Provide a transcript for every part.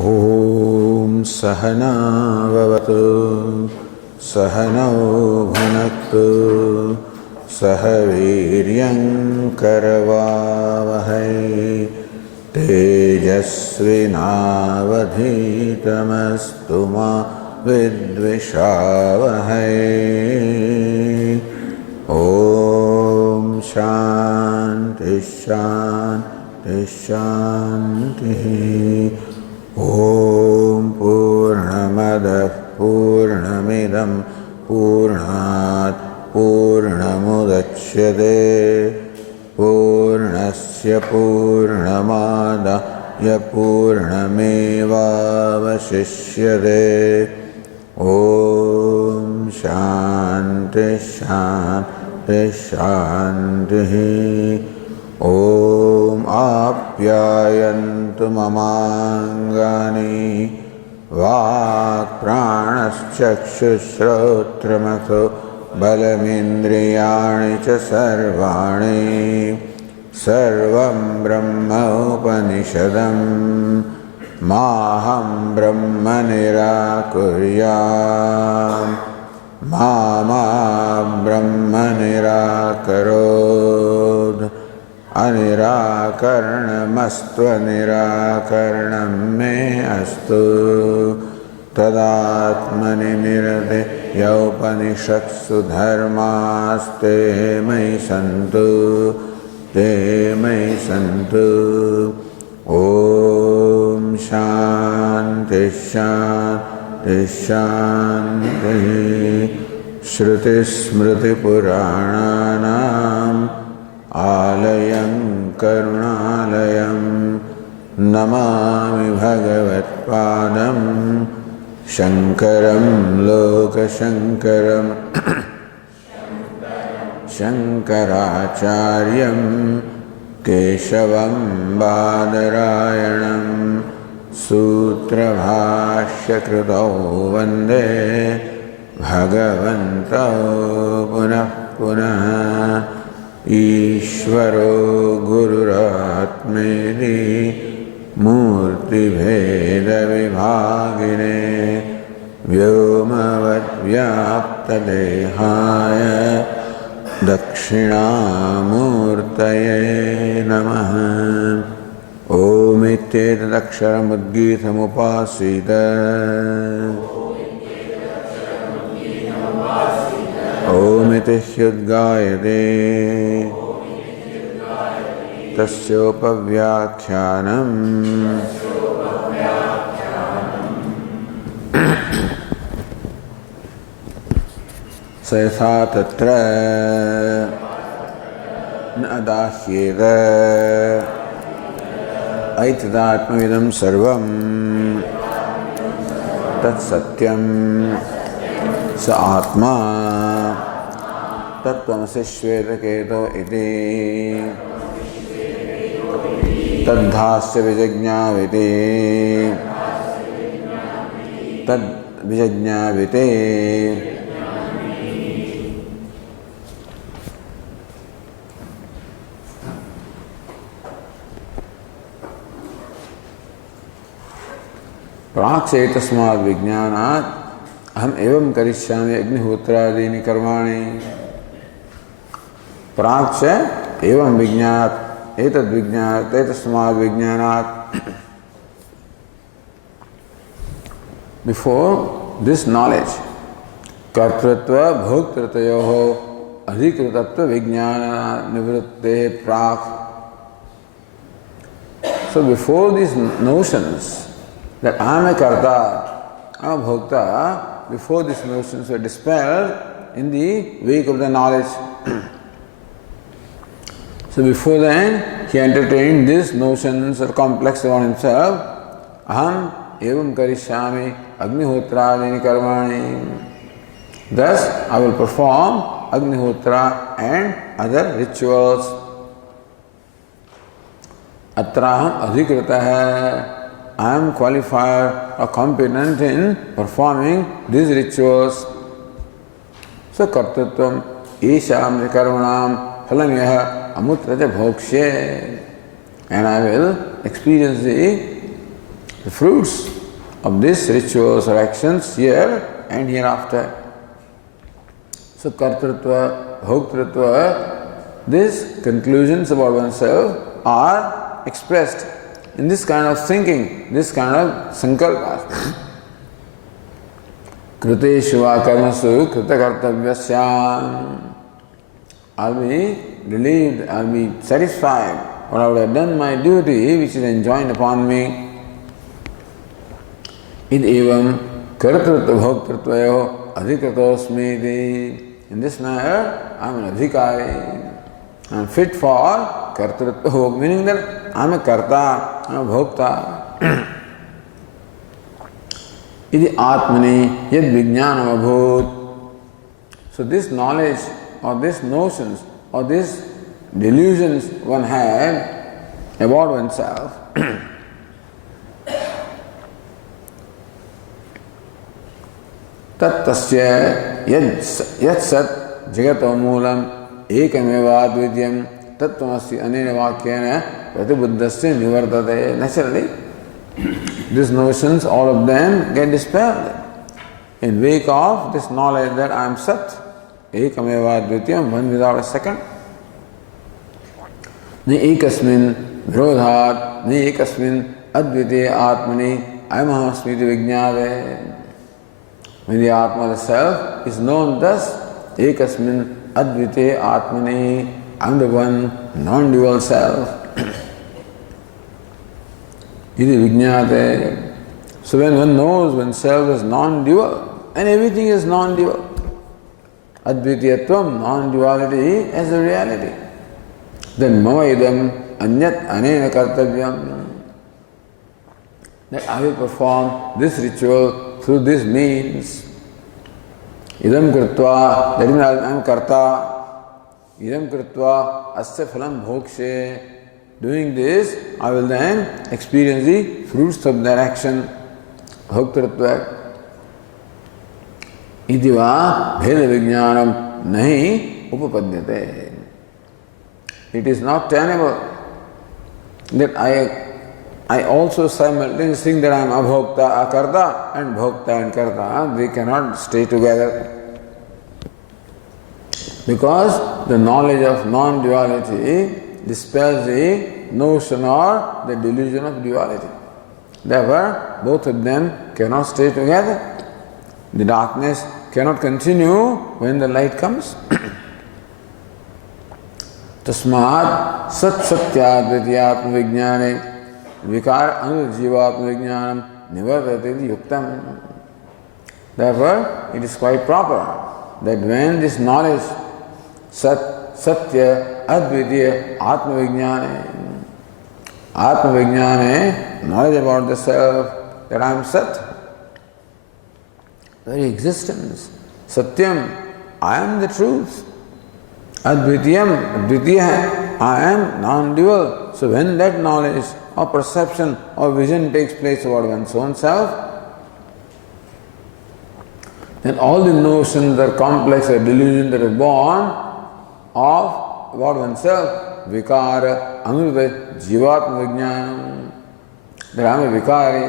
ॐ सहना भवतु सहनौ भुनक्तु सह वीर्यं करवावहै तेजस्विनावधीतमस्तु मा विद्विषावहै। ॐ शान्ति शान्ति शान्तिः। ॐ पूर्णमदः पूर्णमिदं पूर्णात् पूर्णमुदच्यते पूर्णस्य पूर्णमादाय पूर्णमेवावशिष्यते। ॐ शान्ति शान्ति शान्तिः। ॐ आप्यायन्तु ममाङ्गानि वाक्प्राणश्चक्षुश्रोत्रमथो बलमिन्द्रियाणि च सर्वाणि सर्वं ब्रह्म उपनिषदं माहं ब्रह्म निराकुर्याम् मा ब्रह्म निराकरोत्। अनिराकरणमस्त्वनिराकरणं मे अस्तु तदात्मनि निरतेयोपनिषत्सु धर्मास्ते मयि सन्तु ते मयि सन्तु। ॐ शान्ति शान्ति शान्तिः। श्रुतिस्मृतिपुराणानाम् आलयं करुणालयं नमामि भगवत्पादं शङ्करं लोकशङ्करं शङ्कराचार्यं केशवं बादरायणं सूत्रभाष्यकृतौ वन्दे भगवन्तौ पुनः पुनः। ईश्वरो गुरुरात्मेति मूर्तिभेदविभागिने व्योमवद्व्याप्तदेहाय दक्षिणामूर्तये नमः। ओमित्येतदक्षरमुद्गीतमुपासीत ओमिति ह्युद्गायते तस्योपव्याख्यानम् स यथा तत्र न अदाह्येत ऐतदात्मविदं सर्वं तत्सत्यं स आत्मा तत्त्वमसि श्वेतकेतो इति तद्धास्य विजज्ञाविति तद्विजज्ञाविति। प्राक् विज्ञानात् अहम एवं करिष्यामि अग्निहोत्रादीनि कर्माणि। प्राक् च एवं विज्ञानात् एतद्विज्ञानात् एतस्माद् विज्ञानात्। Before this knowledge, कर्तृत्व भोक्तृतयोः अधिकृतत्व विज्ञान निवृत्तेः प्राक्. So before these notions that I am a karta, I am a bhokta, before these notions were dispelled in the wake of the knowledge. So before then, he entertained these notions or complex on himself. Aham evam karishyami agnihotrādini karmani. Thus, I will perform agnihotra and other rituals. Atraham adhikritah. I am qualified or competent in performing these rituals. So kartatvam isham karmanam phalam yaha amutrate bhokshe. And I will experience the the fruits of these rituals or actions here and hereafter. So kartrutva, bhoktritva, these conclusions about oneself are expressed in this kind of thinking, this kind of sankalpas. Kriteshu va karmasu kritakartavyasya. I'll be relieved, I'll be satisfied, or I would have done my duty which is enjoined upon me. Id evam kartrutva bhoktritvayo adhikratosmiti. In this manner, I am an adhikari. I am fit for kartrutva bhog, meaning that I am a karta, I am a bhokta. Idi atmani yad vijnanam abhut. So this knowledge or these notions or these delusions one had about oneself, tattasya yad sat jagato moolam ekameva advityam tattvamasi anena vakyena pratibuddhasya nivartate. Naturally, these notions, all of them get dispelled in wake of this knowledge that I am Sat, ekameva advityam, one without a second. Ni ekasmin virodhat, ni ekasmin advitya atmani, ayamahasmiti vijnāte. When the Atma, the Self, is known thus, ekasmin advitya atmani, I am the one non-dual Self. Iti vijnāte. So when one knows oneself is non-dual, and everything is non-dual, advityatvam, non-duality as a reality, then mama idam anyat anena kartavyam, that I will perform this ritual through this means. Idam kritva, that means I am karta. Idam kritva asya phalam bhokshe. Doing this, I will then experience the fruits of that action. Bhoktritva. Idiva bheda vijnanam nahi upapadyate. It is not tenable that I also simultaneously think that I am abhokta, akarta, and bhokta and karta. They cannot stay together. Because the knowledge of non-duality dispels the notion or the delusion of duality. Therefore, both of them cannot stay together. The darkness cannot continue when the light comes. Tasmad sat satyat vidyatma vijnane vikar anujivatma vijnanam nivartate yuktam. Therefore, it is quite proper that when this knowledge Satya, Advitya, Atma Vijnane. Atma Vijnane, knowledge about the self, that I am Sat. Very existence. Satyam, I am the truth. Advityam, Advitya, I am non-dual. So when that knowledge or perception or vision takes place about one's own self, then all the notions that are complex or delusion that are born of about oneself, vikara, amrita, jivatma vijnanam, that I am a vikari,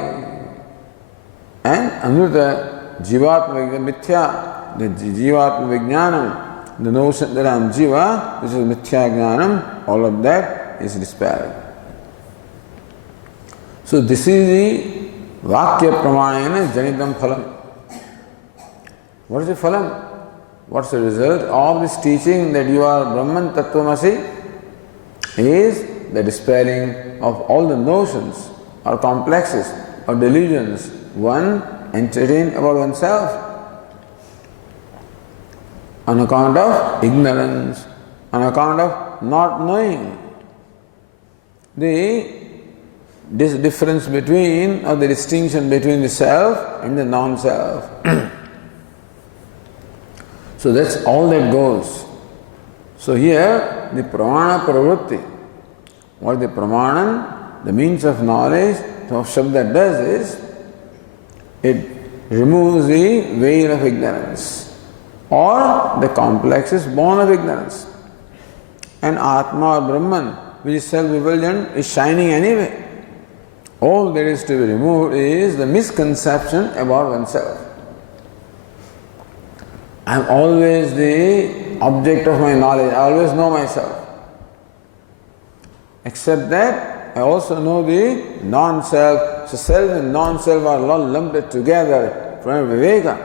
and amrita, jivatma vijnanam, mithya, the jivatma vijnanam, the notion that I am jiva, which is mithya jnanam, all of that is dispelled. So this is the vakya pramanena janitam phalam. What is the phalam? What's the result of this teaching that you are Brahman Tattvamasi? Is the dispelling of all the notions or complexes or delusions one entertained about oneself on account of ignorance, on account of not knowing this difference between or the distinction between the self and the non-self. So that's all that goes. So here the pramana pravrutti, what the pramanan, the means of knowledge of Shabda does is, it removes the veil of ignorance or the complexes born of ignorance. And Atma or Brahman, which is self-effulgent, is shining anyway. All that is to be removed is the misconception about oneself. I am always the object of my knowledge. I always know myself. Except that I also know the non-self. So self and non-self are all lumped together from Viveka.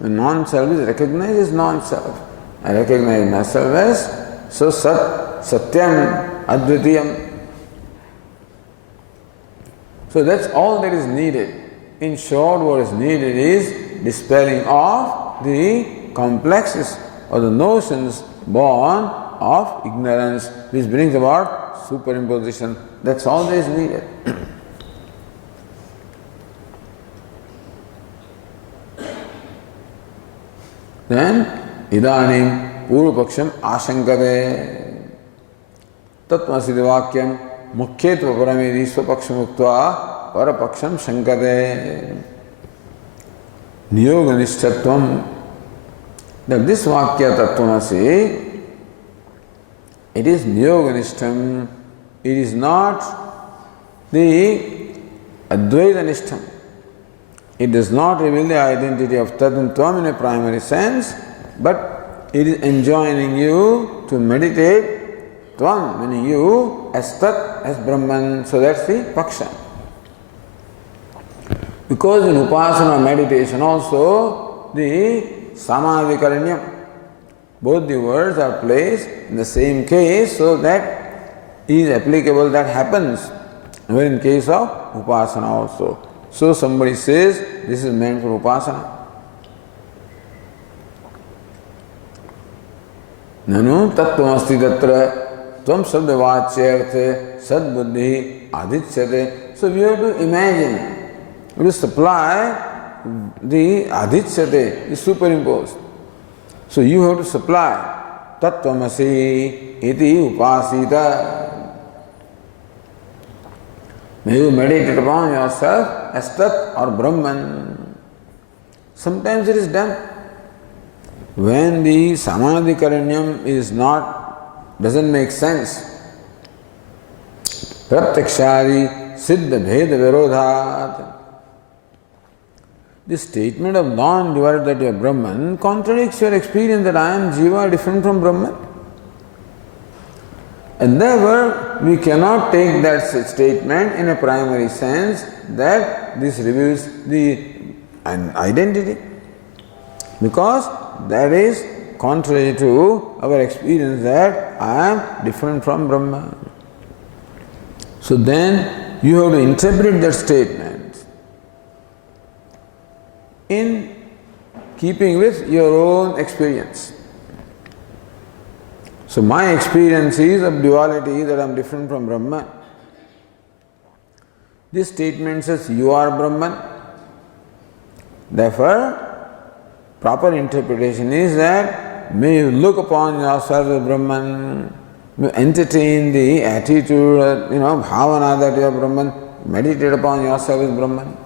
The non-self is recognized as non-self. I recognize myself as so Sat, Satyam, Advitiyam. So that's all that is needed. In short, what is needed is dispelling of the complexes or the notions born of ignorance, which brings about superimposition. That's all that is needed. Then, idanim purvapaksham ashankate tattvasiddhi vakyam मुख्यत्व परमेदि स्वपक्ष मुक्त्वा परपक्षम शंकते नियोग निष्ठत्वम. That this vakya tattvamasi, it is niyoganishtam, it is not the advaita nishtam. It does not reveal the identity of tat and tvam in a primary sense, but it is enjoining you to meditate Tvam, meaning you, as Tat, as Brahman. So that's the Paksha. Because in Upasana meditation also, the Samadhi Karanyam, both the words are placed in the same case, so that is applicable, that happens. Where in case of Upasana also. So somebody says, this is meant for Upasana. Nanu tattvamasti tatra Tvam sabdavachyarthe sadbuddhi adhichyate. So we have to imagine, we have to supply the adhichyate, is superimposed. So you have to supply tattvamasi iti upasita. May you meditate upon yourself as Tat or Brahman. Sometimes it is done. When the Samadhi Karanyam is not, doesn't make sense. Pratyakshari siddha bheda virodhat. This statement of non-divided that you are Brahman contradicts your experience that I am Jiva different from Brahman. And therefore, we cannot take that statement in a primary sense that this reveals the identity. Because that is contrary to our experience that I am different from Brahman. So then you have to interpret that statement in keeping with your own experience. So my experience is of duality, that I am different from Brahman. This statement says you are Brahman. Therefore, proper interpretation is that may you look upon yourself as Brahman, may entertain the attitude, bhavana that you are Brahman, meditate upon yourself as Brahman.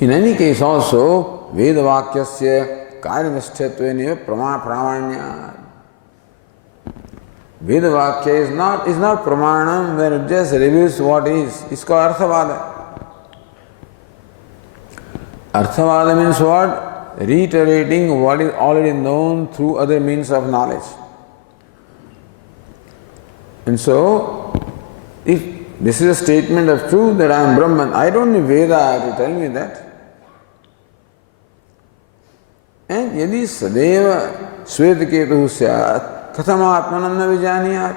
In any case also, Veda Vakyasya Karyanishchatveneva Pramanya. Veda Vakya is not pramanam where it just reveals what is. It's called Arthavada. Arthavada means what? Reiterating what is already known through other means of knowledge. And so, if this is a statement of truth that I am Brahman, I don't need Veda to tell me that. And yadi sadeva Svetaketu syat katham atmanam na vijaniyat.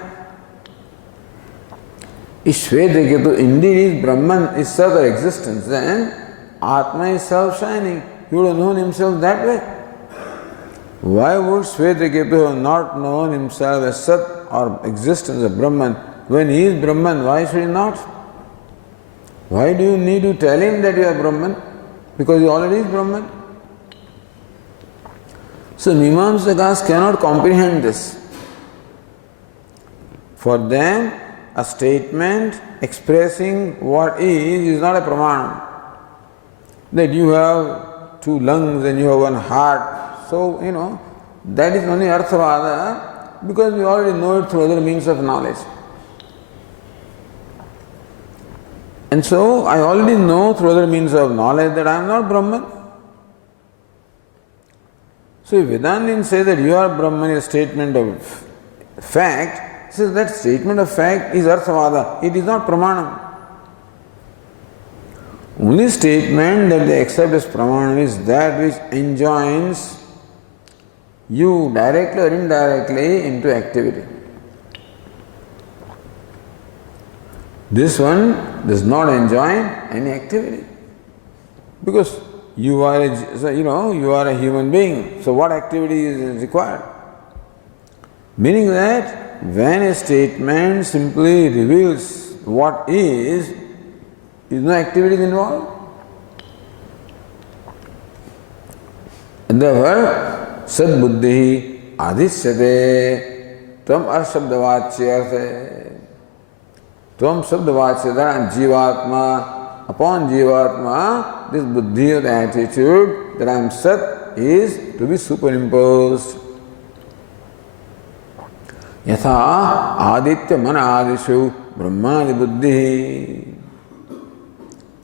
If Svetaketu indeed is Brahman, is further existence, then Atma is self-shining. He would have known himself that way. Why would Svetaketu have not known himself as Sat or existence of Brahman? When he is Brahman, why should he not? Why do you need to tell him that you are Brahman? Because he already is Brahman. So Mimamsakas cannot comprehend this. For them, a statement expressing what is not a pramanam. That you have two lungs and you have one heart. So, that is only Arthavada because we already know it through other means of knowledge. And so I already know through other means of knowledge that I am not Brahman. So if Vedanta didn't say that you are Brahman is a statement of fact, he says that statement of fact is Arthavada, it is not Pramanam. Only statement that they accept as Pramanam is that which enjoins you directly or indirectly into activity. This one does not enjoin any activity because you are a human being. So what activity is required? Meaning that when a statement simply reveals what is no activity involved. And therefore, sad buddhi adhisyate tvam arshabdavachyarthe. Tvam shabdavachyarthe, that I am jivatma. Upon jivatma, this buddhi or the attitude that I am sat is to be superimposed. Yatha aditya mana adishu brahmani buddhi.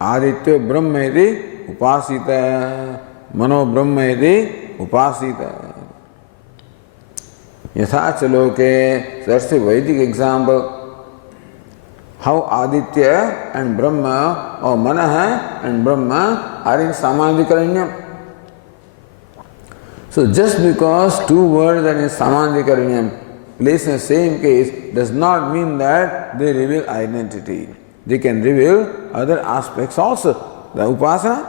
Aditya Brahma iti upasita, Mano Brahma iti upasita. Yatha chaloke, so that's a Vedic example. How Aditya and Brahma or Manaha and Brahma are in Samadhikaranyam. So just because two words are in Samadhikaranyam placed in the same case does not mean that they reveal identity. They can reveal other aspects also. The upasana.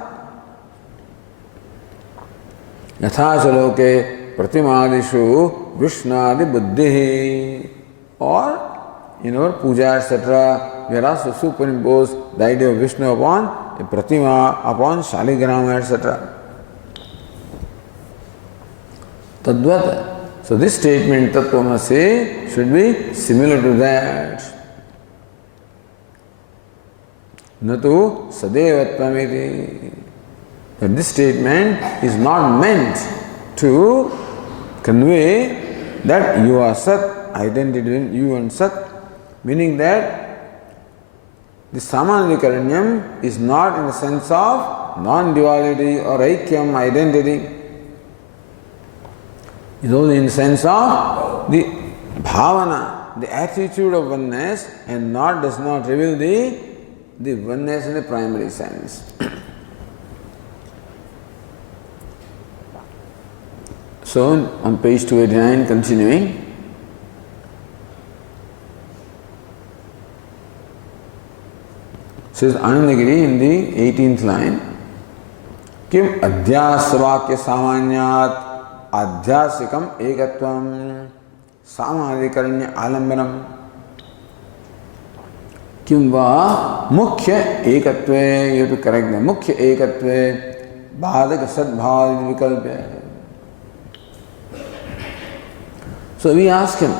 Yatha chaloke pratimadishu vishnadi buddhi. Or in our puja etc. we are also superimpose the idea of Vishnu upon a pratima, upon shaligrama etc. Tadvat. So this statement Tattvamasi should be similar to that. Natu sadevattvamiti. That this statement is not meant to convey that you are Sat, identity in you and Sat, meaning that the Samadhikaranyam is not in the sense of non-duality or Aikyam, identity. It is only in the sense of the bhavana, the attitude of oneness, and does not reveal the oneness in the primary sense. So on page 289, continuing. Says Anandagiri in the 18th line, Kim adhyasvakya samanyat adhyasikam ekatvam samadhikaranya alambanam किम वा मुख्य एकत्वे, you have to correct them, मुख्य एकत्वे बाधक सद्भाव विकल्प. So we ask him,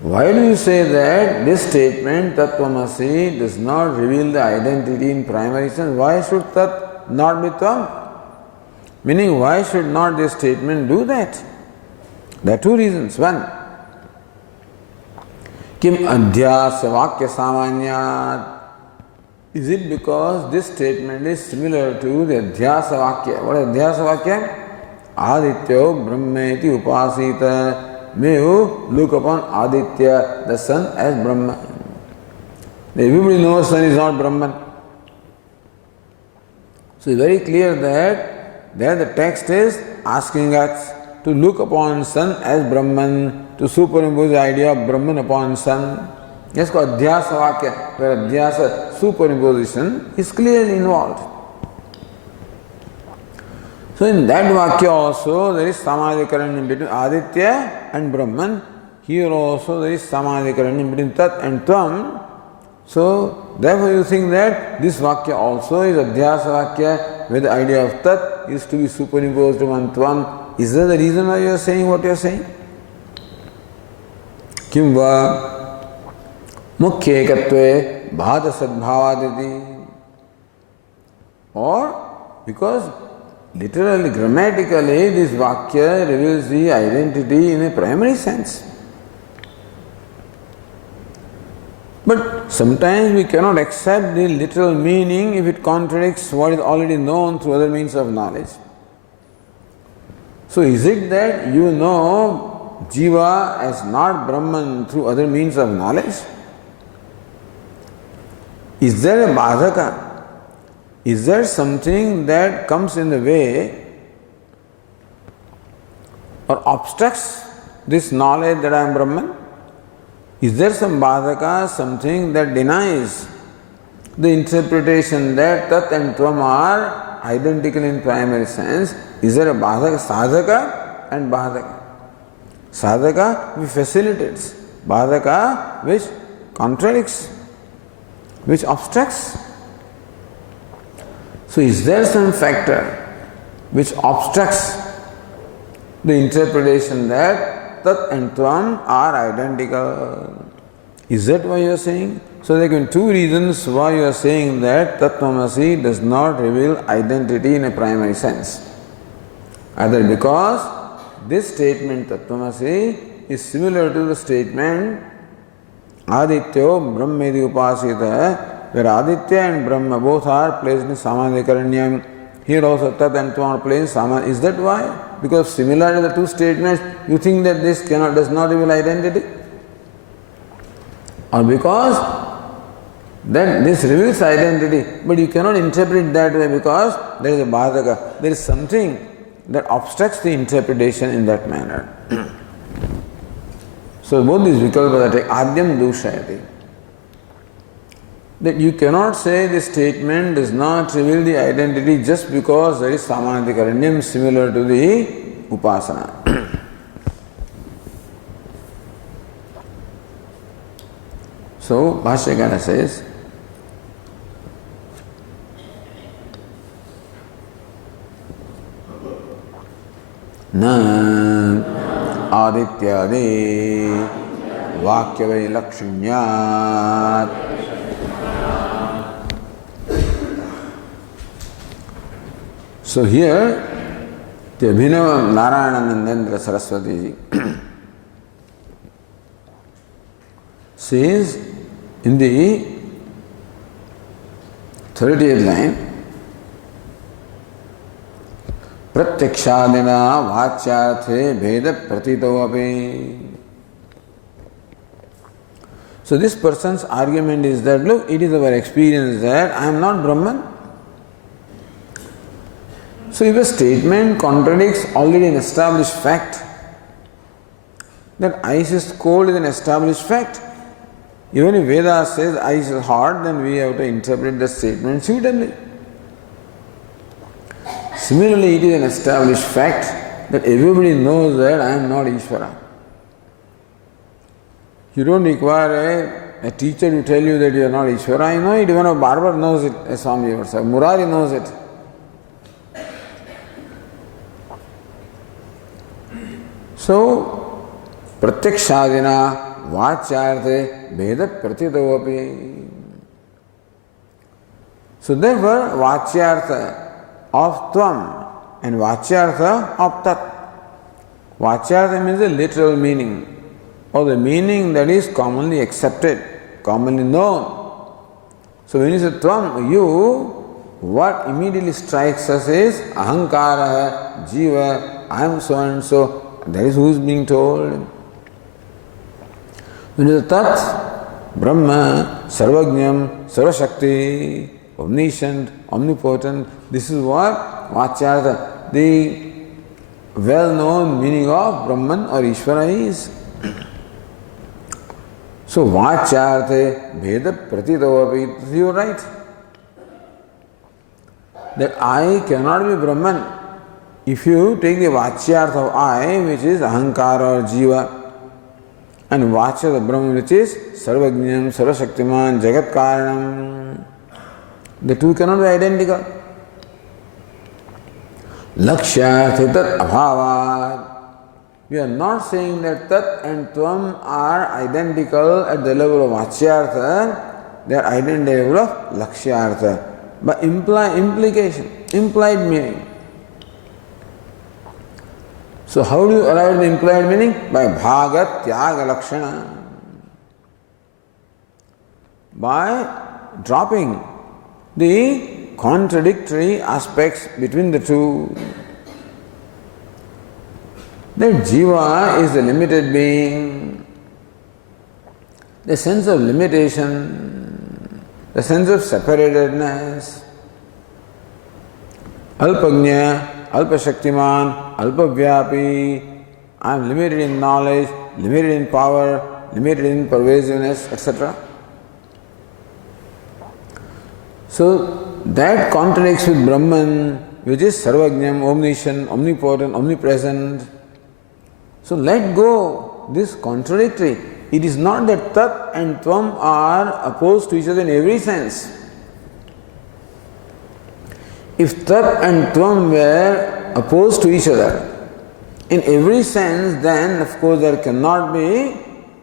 why do you say that this statement Tattvamasi does not reveal the identity in primary sense? Why should Tat not be Tvam? Meaning, why should not this statement do that? There are two reasons. One, Kim adhyasa vakya samanyat. Is it because this statement is similar to the adhyasa vakya? What is adhyasa vakya? Adityo brahmeti upasita. May you look upon Aditya, the sun, as Brahma. Everybody knows sun is not Brahman. So it's very clear that there the text is asking us to look upon sun as Brahman, to superimpose the idea of Brahman upon sun. Yes, called Adhyasa Vakya, where Adhyasa superimposition is clearly involved. So in that Vakya also there is Samadhikaranyam between Aditya and Brahman. Here also there is Samadhikaranyam between Tat and Tvam. So therefore you think that this Vakya also is Adhyasa Vakya, where the idea of Tat is to be superimposed upon Tvam. Is that the reason why you are saying what you are saying? Kim va mukhya ekatve bhata sadbhavaditi. Or because literally, grammatically, this Vakya reveals the identity in a primary sense. But sometimes we cannot accept the literal meaning if it contradicts what is already known through other means of knowledge. So is it that you know Jiva as not Brahman through other means of knowledge? Is there a badhaka? Is there something that comes in the way or obstructs this knowledge that I am Brahman? Is there some badhaka, something that denies the interpretation that Tat and Tvam are identical in primary sense? Is there a badhaka, sadhaka and badhaka? Sadhaka which facilitates, badhaka which contradicts, which obstructs. So is there some factor which obstructs the interpretation that Tat and Tvam are identical? Is that why you are saying? So there can be two reasons why you are saying that Tatvamasi does not reveal identity in a primary sense. Either because this statement Tatvamasi is similar to the statement Adityo Brahmedi Upasita, where Aditya and Brahma both are placed in Samadhikaranyam. Here also Tat and Tvam are placed in Samadhi. Is that why? Because similar to the two statements, you think that this does not reveal identity? Or because then this reveals identity, but you cannot interpret it that way because there is a badhaka. There is something that obstructs the interpretation in that manner. So both these vikalpas are adyam dushayati. That you cannot say this statement does not reveal the identity just because there is samadhikaranyam similar to the upasana. So Bhashyakara says, na adityade vakyavai lakshanyat. So here, the Abhinava Narayananandendra Saraswati ji says in the 30th line, Pratyakshadina vachyarthe bheda pratito api. So this person's argument is that, look, it is our experience that I am not Brahman. So if a statement contradicts already an established fact, that ice is cold is an established fact. Even if Veda says ice is hot, then we have to interpret the statement suitably. Similarly, it is an established fact that everybody knows that I am not Ishvara. You don't require a teacher to tell you that you are not Ishvara. I know it, even a barber knows it, as Swami would say. Murari knows it. So, pratyakshadina vachyarthe bheda pratitovapi. So therefore, vachyartha of Tvam and vachyartha of Tat. Vachyartha means the literal meaning, or the meaning that is commonly accepted, commonly known. So when you say Tvam, you, what immediately strikes us is ahankara, jiva, I am so and so. That is who is being told. When you say Tat, Brahma, Sarvajñam, Sarvashakti, omniscient, omnipotent, this is what Vachyartha, the well-known meaning of Brahman or Ishvara is. So Vachyarthe Bheda Pratitovapi, you are right. That I cannot be Brahman. If you take the Vachyartha of I, which is Ahankara or Jiva, and Vachya the Brahman, which is Sarvajñam, Sarvashaktiman, Jagat Karanam, the two cannot be identical. Lakshya tat abhavat. We are not saying that Tat and Tvam are identical at the level of Vachyartha, they are identical at the level of Lakshyartha. But implication, implied meaning. So how do you arrive at the implied meaning? By bhaga tyaga lakshana. by dropping the contradictory aspects between the two. That Jiva is the limited being, the sense of limitation, the sense of separatedness. Alpagnya, Alpashaktiman, Alpavyapi, I am limited in knowledge, limited in power, limited in pervasiveness, etc. So that contradicts with Brahman, which is Sarvajnam, omniscient, omnipotent, omnipresent. So let go this contradictory. It is not that Tat and Tvam are opposed to each other in every sense. If Tat and Tvam were opposed to each other in every sense, then of course there cannot be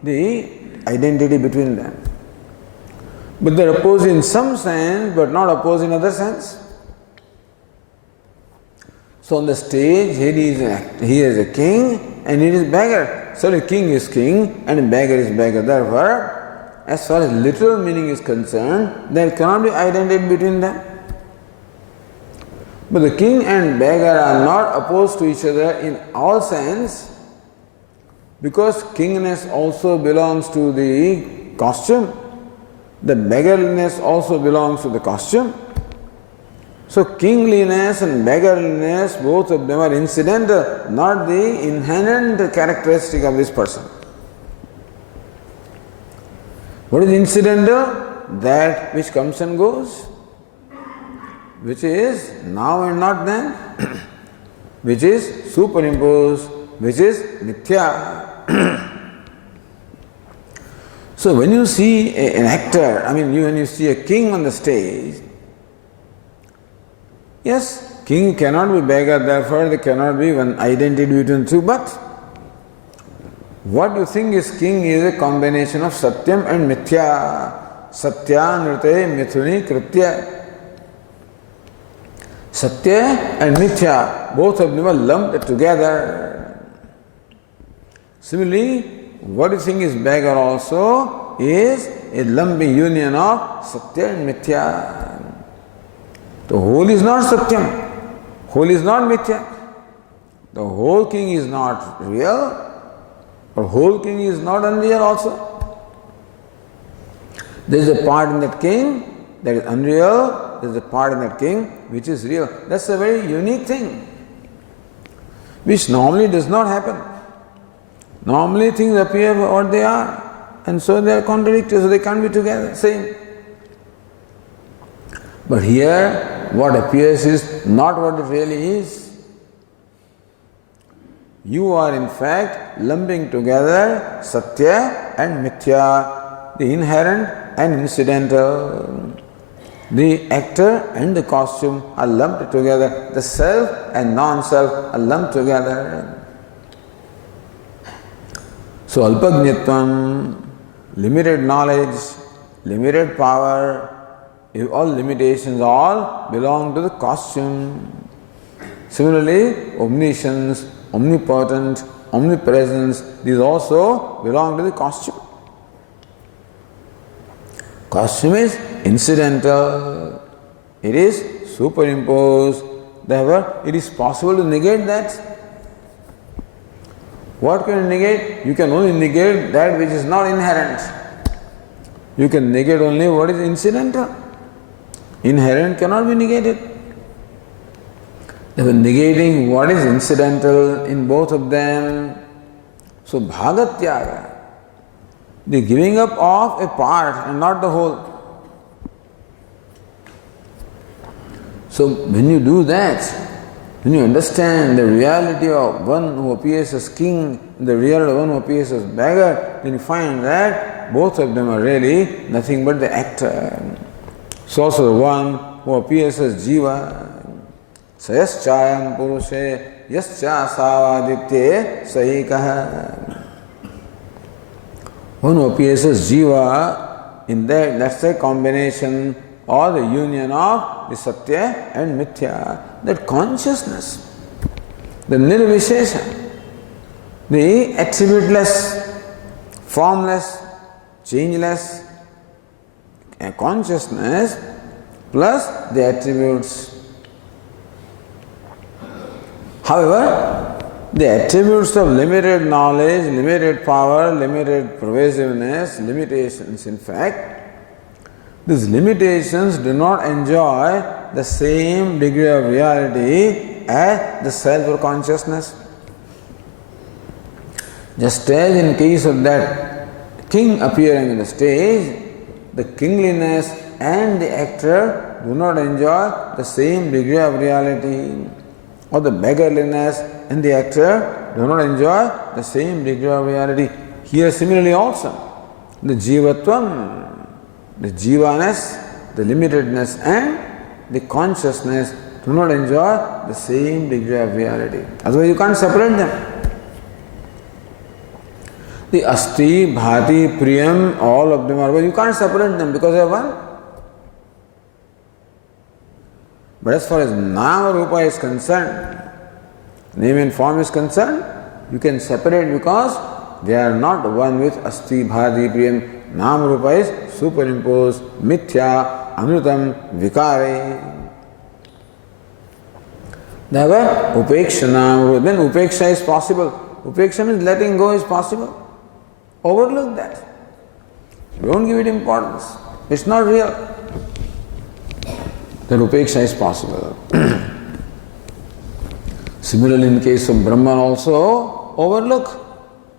the identity between them. But they are opposed in some sense, but not opposed in other sense. So on the stage, he is a king and he is a beggar. So the king is king and a beggar is beggar. Therefore, as far as literal meaning is concerned, there cannot be identity between them. But the king and beggar are not opposed to each other in all sense, because kingness also belongs to the costume, the beggarliness also belongs to the costume. So kingliness and beggarliness, both of them are incidental, not the inherent characteristic of this person. What is incidental? That which comes and goes, which is now and not then, which is superimposed, which is mithya. So when you see an actor, when you see a king on the stage, yes, king cannot be beggar, therefore there cannot be one identity between two, but what you think is king is a combination of satyam and mithya. Satya nrute mithuni kritya. Satya and mithya, both of them are lumped together. Similarly, what you think is beggar also is a lumping union of satya and mithya. The whole is not satyam, whole is not mithya. The whole king is not real, or whole king is not unreal also. There is a part in that king that is unreal, there is a part in that king which is real. That's a very unique thing, which normally does not happen. Normally things appear what they are, and so they are contradictory, so they can't be together, same. But here, what appears is not what it really is. You are in fact lumping together satya and mithya, the inherent and incidental. The actor and the costume are lumped together, the self and non-self are lumped together. So alpajnatvam, limited knowledge, limited power, all limitations all belong to the costume. Similarly, omniscience, omnipotent, omnipresence, these also belong to the costume. Costume is incidental, it is superimposed, therefore it is possible to negate that. What can you negate? You can only negate that which is not inherent. You can negate only what is incidental. Inherent cannot be negated. Therefore, negating what is incidental in both of them. So, bhagatyaga, the giving up of a part and not the whole. So, when you do that, when you understand the reality of one who appears as king, the reality of one who appears as beggar, then you find that both of them are really nothing but the actor. So also the one who appears as jiva, sayaschayam purushe yascha savaditye sahikaha. One who appears as jiva, in that's a combination or the union of the satya and mithya. That consciousness, the nirvishesha, the attributeless, formless, changeless a consciousness plus the attributes. However, the attributes of limited knowledge, limited power, limited pervasiveness, limitations, in fact, these limitations do not enjoy the same degree of reality as the self or consciousness. Just as in case of that king appearing on the stage, the kingliness and the actor do not enjoy the same degree of reality, or the beggarliness and the actor do not enjoy the same degree of reality. Here similarly also, the jivatvam, the jivaness, the limitedness and the consciousness do not enjoy the same degree of reality. Otherwise you can't separate them. The asti, bhati, priyam, all of them are, but you can't separate them because they are one. But as far as nama rupa is concerned, name and form is concerned, you can separate because they are not one with asti, bhati, priyam. Nama rupa is superimposed, mithya, amrutam, vikare. Therefore, upeksha nama rupa. Then upeksha is possible. Upeksha means letting go is possible. Overlook that. Don't give it importance. It's not real. Then upeksha is possible. Similarly, in case of Brahman also, overlook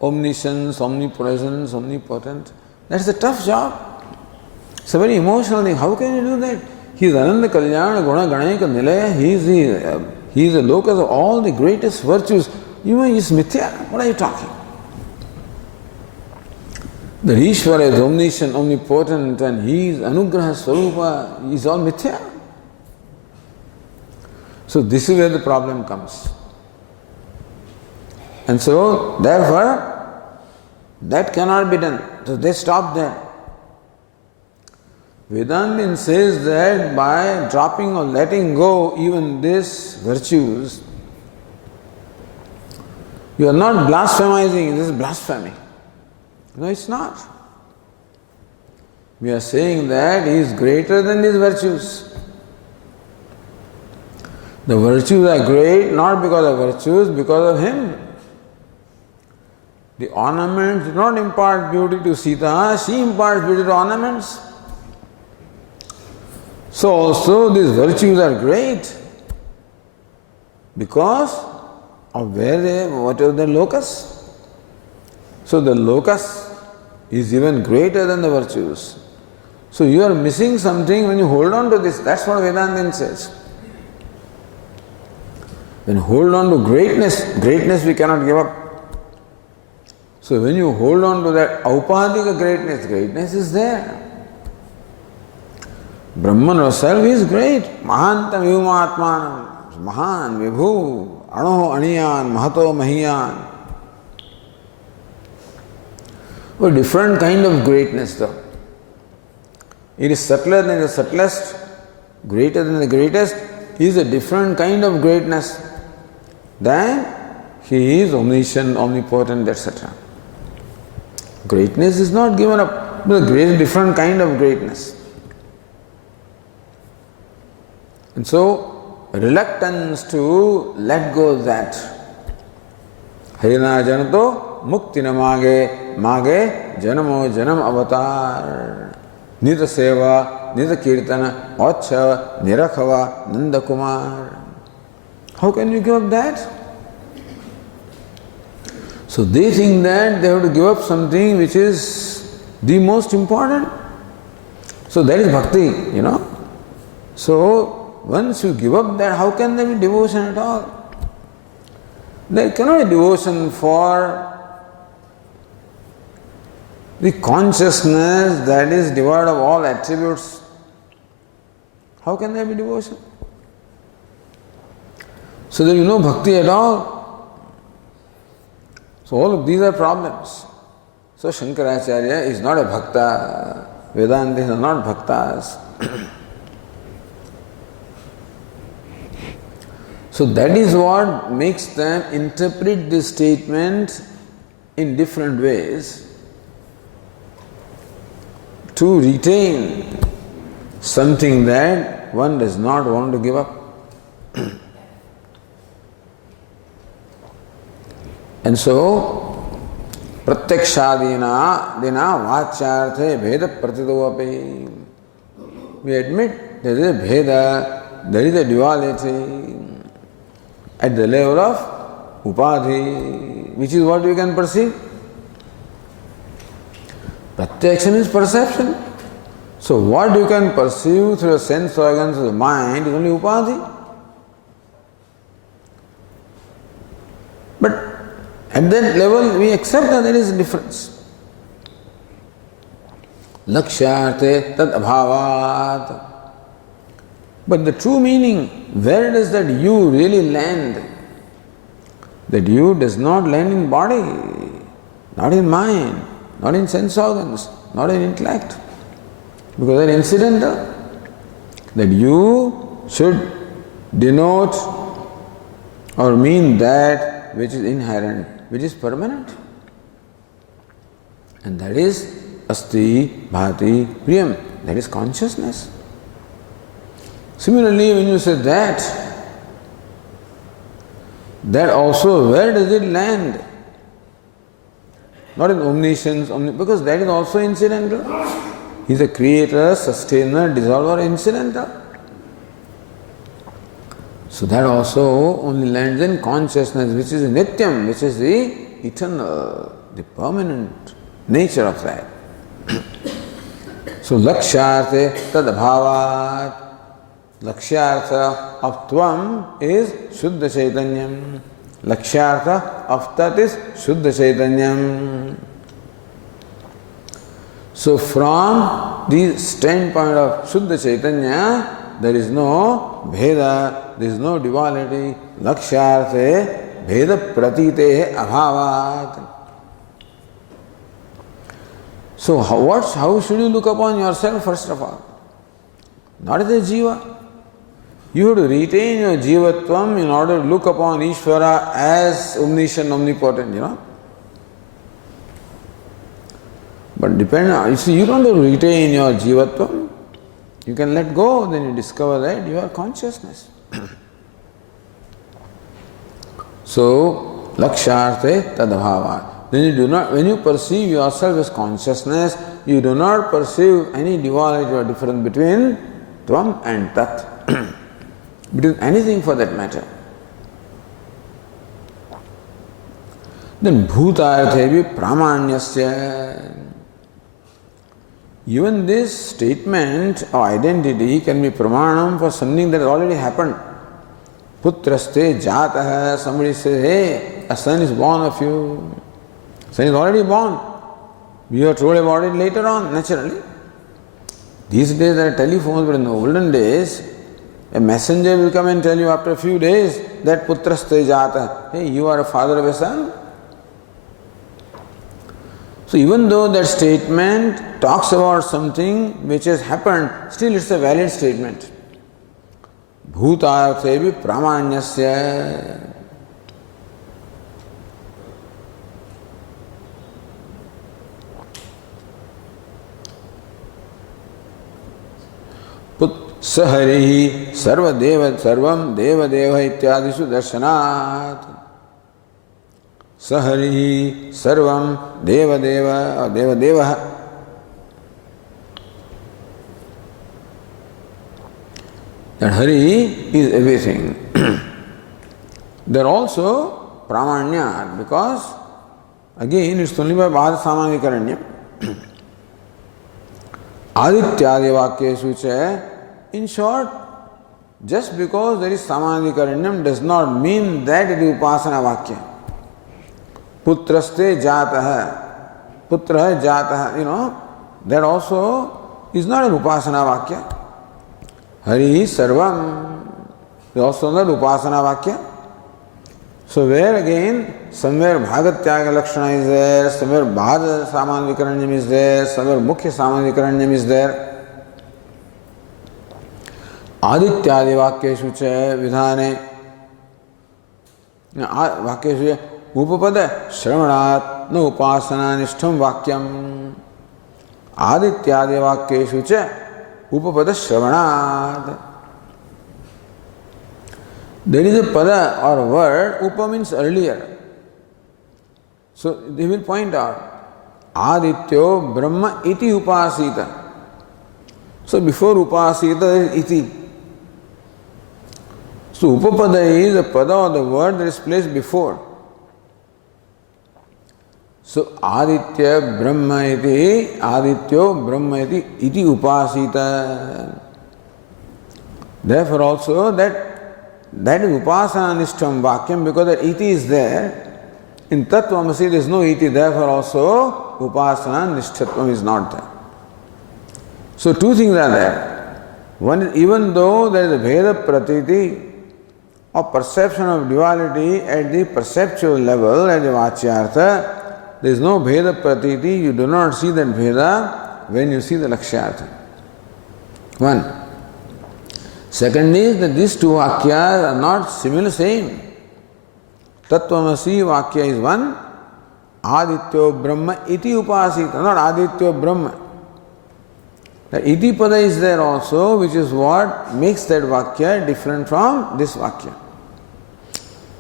omniscience, omnipresence, omnipotent. That's a tough job. It's a very emotional thing. How can you do that? He is Ananda Kalyana Guna Ganayika Nilaya. He is the locus of all the greatest virtues. You know, he is mithya. What are you talking? The Ishvara is omniscient, omnipotent, and he is Anugraha Swarupa. He is all mithya. So this is where the problem comes. And so, therefore, that cannot be done. So they stop there. Vedantin says that by dropping or letting go even these virtues, you are not blasphemizing, this is blasphemy. No, it's not. We are saying that he is greater than these virtues. The virtues are great not because of virtues, because of him. The ornaments do not impart beauty to Sita, she imparts beauty to ornaments. So also these virtues are great because of what is the locus. So the locus is even greater than the virtues. So you are missing something when you hold on to this. That's what Vedantin says. When you hold on to greatness we cannot give up. So when you hold on to that aupadika greatness is there. Brahman herself is great. Mahantam Vyumatmanam. Mahan, Vibhu, Anoho Aniyan, Mahato Mahiyan. A different kind of greatness though. It is subtler than the subtlest, greater than the greatest. He is a different kind of greatness than he is omniscient, omnipotent, etc. Greatness is not given up, but a different kind of greatness. And so, reluctance to let go of that. Harina janato mukti na mage janamo janam avatar. Nita seva, nita kirtana, vacha, nirakhava, nanda kumar. How can you give up that? So they think that they have to give up something which is the most important. So that is bhakti, you know. So once you give up that, how can there be devotion at all? There cannot be devotion for the consciousness that is devoid of all attributes. How can there be devotion? So there is no bhakti at all. So all of these are problems. So Shankaracharya is not a bhakta. Vedantis are not bhaktas. So that is what makes them interpret this statement in different ways to retain something that one does not want to give up. And so, pratyakshadina vachyarthe bheda pratito. We admit there is a bheda, there is a duality at the level of upadhi, which is what we can perceive. Pratyaksha means perception. So what you can perceive through the sense organs of the mind is only upadhi. But at that level we accept that there is a difference. Lakshyarthe tad abhavat. But the true meaning, where does that you really land? That you does not land in body, not in mind, not in sense organs, not in intellect. Because they are incidental. That you should denote or mean that which is inherent, which is permanent. And that is asti, bhati, priyam. That is consciousness. Similarly, when you say that also, where does it land? Not in omniscience, because that is also incidental. He is a creator, sustainer, dissolver, incidental. So that also only lands in consciousness, which is nityam, which is the eternal, the permanent nature of that. So lakshyarthe tad abhavat. Lakshyartha of tvam is Shuddha Chaitanyam. Lakshyartha of tat is Shuddha Chaitanyam. So from the standpoint of Shuddha Chaitanya, there is no bheda, there is no duality. Lakshyarthe bheda pratite abhavat. So how should you look upon yourself first of all? Not as a jiva. You have to retain your jivatvam in order to look upon Ishvara as omniscient, omnipotent, But you don't have to retain your jivatvam. You can let go, then you discover that you are consciousness. So, lakshyarthe tadabhava. Then you do not, when you perceive yourself as consciousness, you do not perceive any duality or difference between tvam and tat. Between anything for that matter. Then bhutarthevi pramanyasya. Even this statement of identity can be pramanam for something that has already happened. Putraste jataha. Somebody says, hey, a son is born of you. Son is already born. We are told about it later on, naturally. These days there are telephones, but in the olden days, a messenger will come and tell you after a few days that putraste jata. Hey, you are a father of a son. So even though that statement talks about something which has happened, still it's a valid statement. Bhutarthevi pramanyasya. Saharihi sarvam deva ityadisu darshanat. Saharihi sarvam deva. That Hari is everything. There also pramanya, because again it's only by bhada samadhikaranya. Adityadi vakyesu cha. In short, just because there is samadhikaranyam does not mean that it is upasana vakya. Putraste jataha. Putra jataha, that also is not an upasana vakya. Hari sarvam is also not upasana vakya. So where again, somewhere bhagatyaga lakshana is there, somewhere bhada samadhikaranyam is there, somewhere mukhya samadhikaranyam is there. आदित्यादि वाक्येषु च विधाने वाक्येषु उपपद श्रवणात् न उपासनानिष्ठं वाक्यम् आदित्यादि वाक्येषु च upapada shravanat. There is a pada or word, upa means earlier. So they will point out, Adityo Brahma iti upasita. So before upasita there is iti. So upapada is the pada or the word that is placed before. So Aditya Brahma iti, Adityo Brahma iti upasita. Therefore also that is upasana nishtam vakyam, because that iti is there. In Tattvamasi there is no iti, therefore also upasana nishthatvam is not there. So two things are there. One is, even though there is a Veda pratiti or perception of duality at the perceptual level, at the Vachyartha, there is no Veda pratiti, you do not see that Veda when you see the Lakshyartha. One. Second is that these two Vakyas are not similar, same. Tattvamasi Vakya is one, Adityo Brahma iti upasita, not Adityo Brahma. The iti pada is there also, which is what makes that Vakya different from this Vakya.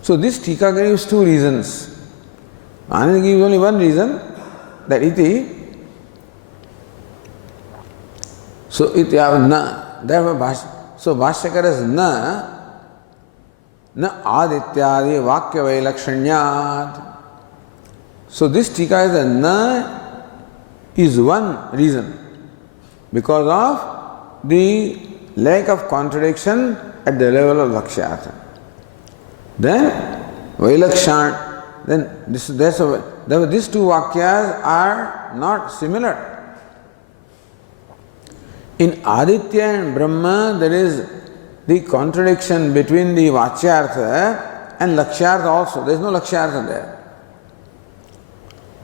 So this Tika gives two reasons. Anand gives only one reason, that iti. So iti na, therefore so Bhashyakara is na adityadi vakya vailakshanyat. So this tika is a na is one reason, because of the lack of contradiction at the level of Lakshyartha. Then vailakshan, then these two vakyas are not similar. In Aditya and Brahma, there is the contradiction between the Vachyartha and Lakshyartha also. There is no Lakshyartha there.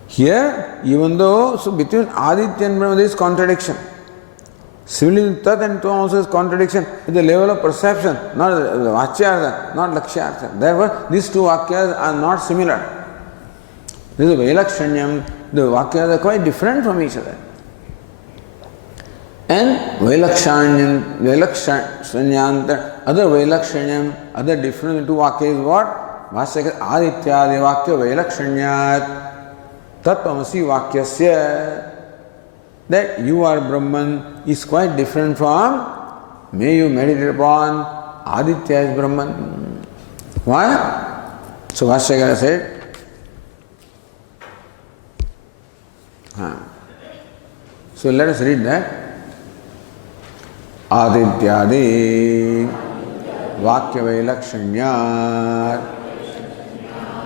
Here, even though, so between Aditya and Brahma there is contradiction. Similarly, Tat and Tvam also is contradiction at the level of perception, not Vachyartha, not Lakshyartha. Therefore, these two Vakyas are not similar. This is Vailakshanyam, the Vakyas are quite different from each other. And Vailakshanyanta, other Vailakshanyam, other different two Vakya is what? Bhashyakara Adityadi Vakya Vailakshanyat Tattvamasi Vakyasya. That you are Brahman is quite different from, may you meditate upon, Aditya is Brahman. Why? So Bhashyakara said, so let us read that. Adityadi Vakya Vailakshanyat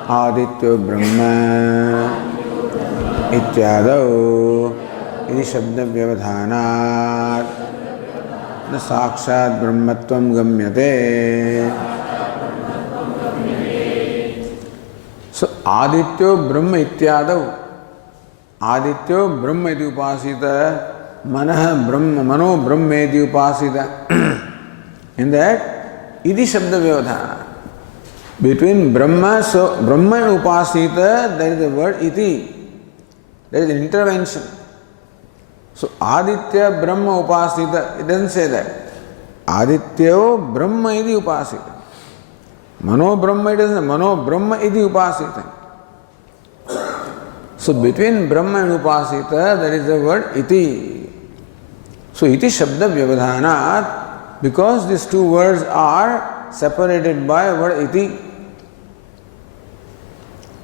Adityo Brahma Ityadau Iti Shabda Vyavadhanat Na Sakshat Brahmatvam Gamyate. So Adityo Brahma Ityadau, Adityo Brahma iti upasita, Manah Brahma, Mano Brahma iti upasita. In that, iti Shabda Vyavadhana. Between Brahma, so Brahma and upasita, there is a word iti. There is an intervention. So Aditya Brahma upasita, it doesn't say that. Adityo Brahma iti upasita. Mano Brahma, it doesn't say Mano Brahma iti upasita. So between Brahma and upasita, there is a word iti. So iti Shabda Vyavadhanat, because these two words are separated by a word iti.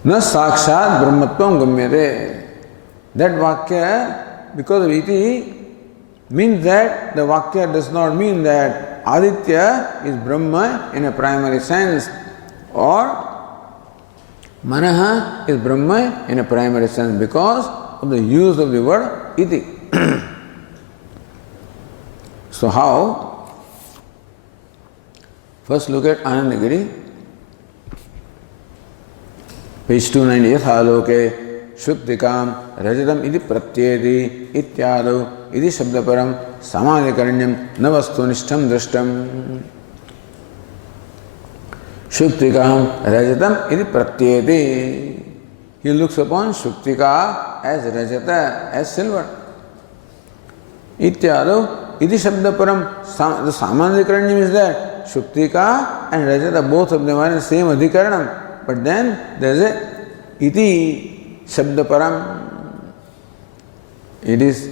Na Sakshat Brahmatvam Gamyate. That Vakya, because of iti, means that the Vakya does not mean that Aditya is Brahma in a primary sense, or Manaha is Brahma in a primary sense, because of the use of the word iti. So how? First look at Anandagiri. Page 290. Yathaloke Shuktikam Rajatam iti pratyeti ityado iti shabdaparam samadhikaranyam navastunishtam drashtam. Shuktikam Rajatam iti pratyeti. He looks upon Shuktika as Rajata, as silver. Ityado iti shabda param, the samadhikaranyam is there. Shuktika and Rajata, both of them are in the same adhikaranam. But then there is a iti shabda param. It is,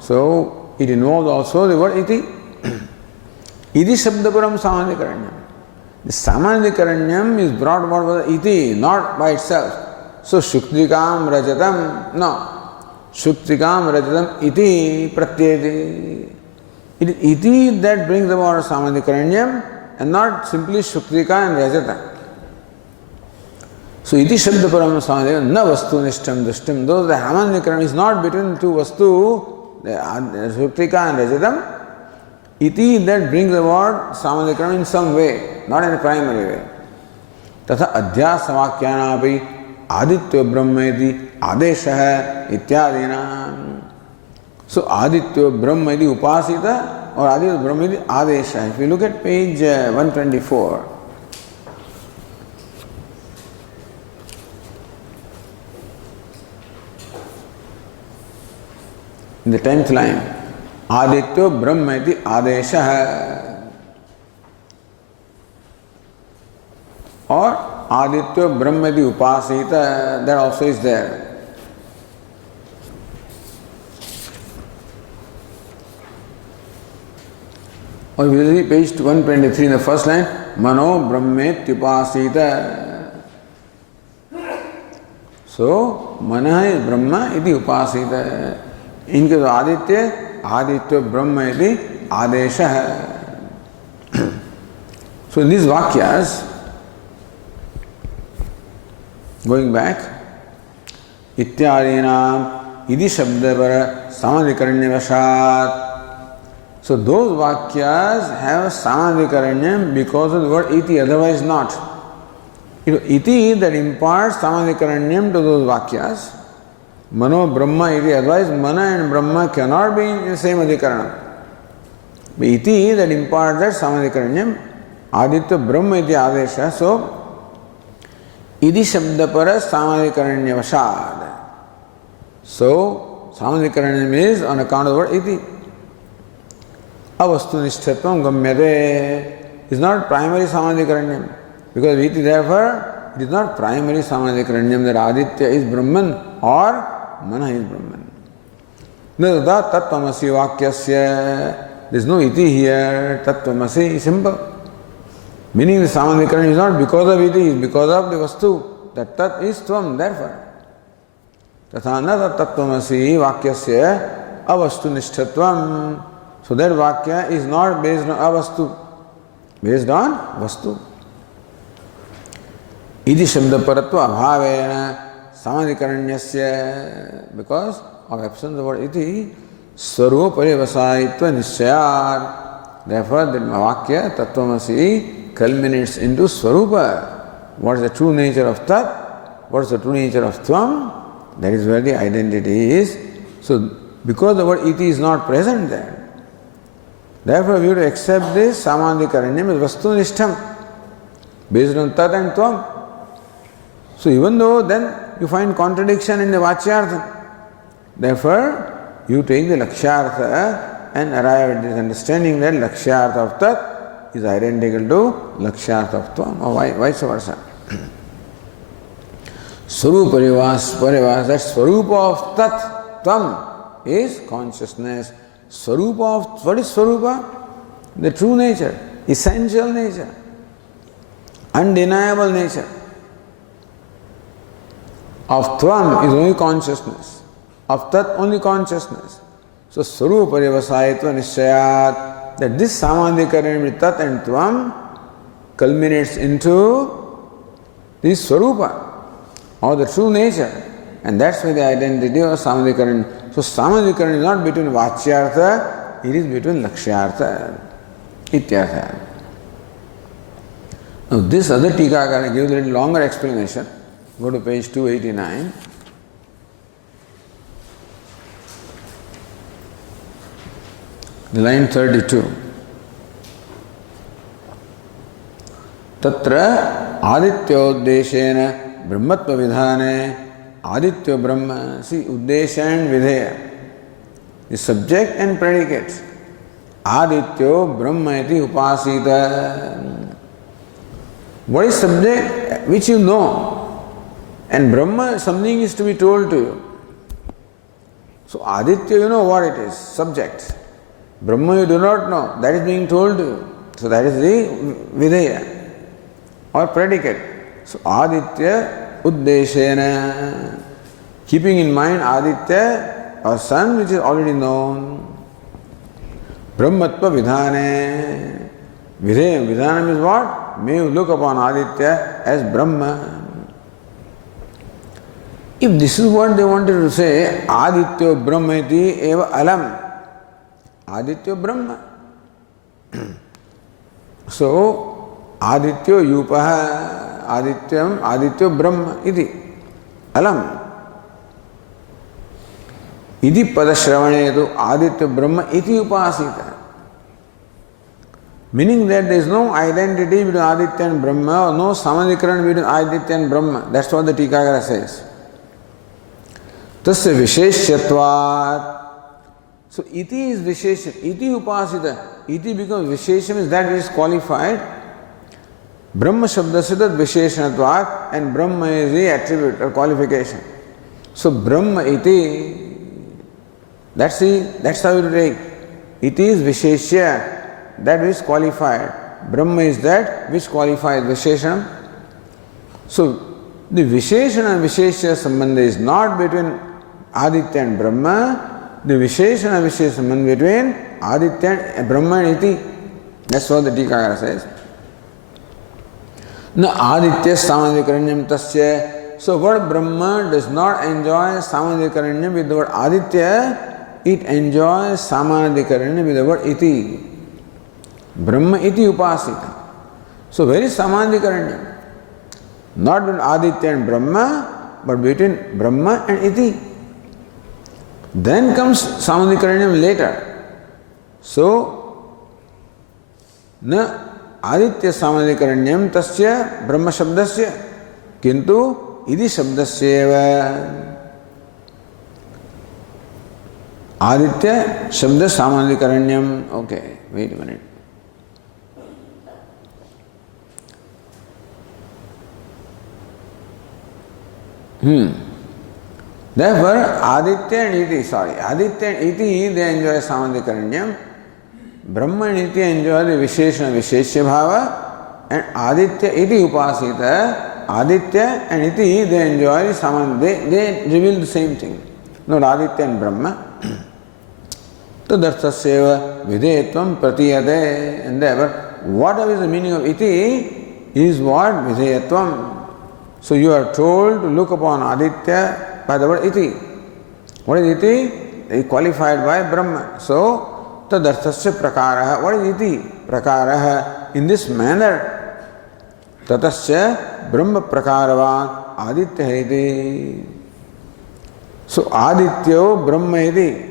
so it involves also the word iti. Iti shabda param samadhikaranyam. The samadhikaranyam is brought about by iti, not by itself. So shuktikam rajatam, no. Shuktikam rajatam iti pratyeti. It is iti that brings about samadhikaranyam and not simply shuktika and rajata. So iti shabda param samadhikaranyam na vastu nishtam dushtam. Though the samadhikaranyam is not between the two vastu, the shuktika and rajatam, iti that brings about samadhikaranyam in some way, not in a primary way. Tatha adhyasavakyanapi Aditya Brahmeti Adesha Ityadina. So Aditya Brahmeti Upasita or Aditya Brahmeti Adesha. If you look at page 124, in the 10th line, Aditya Brahmeti Adesha or Aditya Brahmeti Upasita, that also is there. Or if you see page 123 in the first line, Mano Brahmeti Upasita. So, Mana is Brahma iti Upasita. In case of Aditya, Aditya Brahma iti Adesha. So, in these Vakyas, going back, Ityadinam Idi Shabdapara Samadhikaranyavashat. So those Vakyas have Samadhikaranyam because of the word iti, otherwise not. Iti that imparts Samadhikaranyam to those Vakyas. Mano Brahma iti, otherwise Mana and Brahma cannot be in the same adhikaranam. But iti that imparts that Samadhikaranyam, Aditya Brahma iti Adesha. So Idi Shabdapara Samadhikaranyavasad. So, Samadhikaranyam is on account of the word iti. Avastu nishthatvam gamyate is not primary Samadhikaranyam. Because iti, therefore, it is not primary Samadhikaranyam that Aditya is Brahman or Mana is Brahman. Nada tattvamasi vakyasya. There is no iti here. Tattvamasi is simple. Meaning the Samadhikaranyam is not because of iti, it is because of the vastu. That tat is tvam, therefore. Tatha nada tattvamasi vakyasya avastu nishthatvam. So that vakya is not based on avastu, based on vastu. Iti shabda paratva abhavena samadhikaranyasya. Because of absence of the word iti, swarupa parivasayitva nisyayat. Therefore, the vakya tattvamasi culminates into Swarupa. What is the true nature of Tat? What is the true nature of Tvam? That is where the identity is. So, because the word iti is not present there, therefore we have to accept this Samadhikaranyam as Vastu Nistham, based on Tat and Tvam. So, even though then you find contradiction in the Vachyartha, therefore you take the Lakshyartha and arrive at this understanding that Lakshyartha of Tat is identical to Lakshyartha of Tvam, or vice versa. Swarupa Parivas, that Swarupa of Tat, Tvam, is consciousness. Swarupa of, what is Swarupa? The true nature, essential nature, undeniable nature. Of Tvam is only consciousness, of Tat only consciousness. So Swarupa Parivasayitva Nishayat, that this Samadhikaranyam Tat and Tvam culminates into this Swarupa, or the true nature. And that's why the identity of Samadhikaranyam. So Samadhikaranyam is not between Vachyartha, it is between Lakshyartha. Ityartha. Now this other Tikakara gives a little longer explanation. Go to page 289. The line 32. Tatra Adityoddeshena Brahmatva Vidhane Aditya Brahma. See, Uddesha and Videya, the subject and predicate. Adityo Brahma iti upasita. What is subject which you know? And Brahma, something is to be told to you. So Aditya, you know what it is, subject. Brahma you do not know, that is being told to you. So that is the Videya or predicate. So Aditya Uddeshena, keeping in mind Aditya or sun which is already known. Brahmatva Vidhane. Vidhanam is what? May you look upon Aditya as Brahma. If this is what they wanted to say, Adityo Brahmeti eva alam. Adityo Brahma. So, Adityo Yupaha, Adityo Brahma iti alam. Iti padashravane Adityo Brahma iti upasita. Meaning that there is no identity between Aditya and Brahma, or no samadhikaran between Aditya and Brahma. That's what the Tikakara says. Tasya visheshyatvat. So iti is vishesha, iti upasita. Iti becomes vishesha, means that which is qualified. Brahma shabdasya tat visheshanatvat, and Brahma is the attribute or qualification. So Brahma iti, that's how you take. Iti is vishesha, that which is qualified. Brahma is that which qualifies Visheshanam. So the Visheshana and Vishesha Sambandha is not between Aditya and Brahma. The Visheshana and Vishesha Sambandha between Aditya and Brahma and Iti. That's what the Tikakara says. Na Aditya Samadhikaranyam tasya. So word Brahma does not enjoy Samadhikaranyam with the word Aditya. It enjoys Samadhikaranyam with the word Iti. Brahma iti upasita. So where is Samadhikaranyam? Not between Aditya and Brahma, but between Brahma and Iti. Then comes Samadhikaranyam later. So, na Aditya Samadhikaranyam tasya Brahma shabdasya, kintu Iti shabdasya eva. Aditya shabda Samadhikaranyam. Okay, wait a minute. Therefore, Aditya and Iti, Aditya and Iti, they enjoy Samadhikaranyam. Brahma and Iti enjoy the Visheshana Visheshya Bhava. And Aditya Iti Upasita, Aditya and Iti, they enjoy the Samadhi, they reveal the same thing. Not Aditya and Brahma. Tadarthaseva Videyatvam Pratiyate. And therefore, whatever is the meaning of Iti is what? Videyatvam. So you are told to look upon Aditya by the word Iti. What is Iti? It is qualified by Brahma. So, tadarthasya prakaraha. What is Iti? Prakaraha. In this manner, tatasya Brahma prakaravan Aditya iti. So, Adityo Brahma iti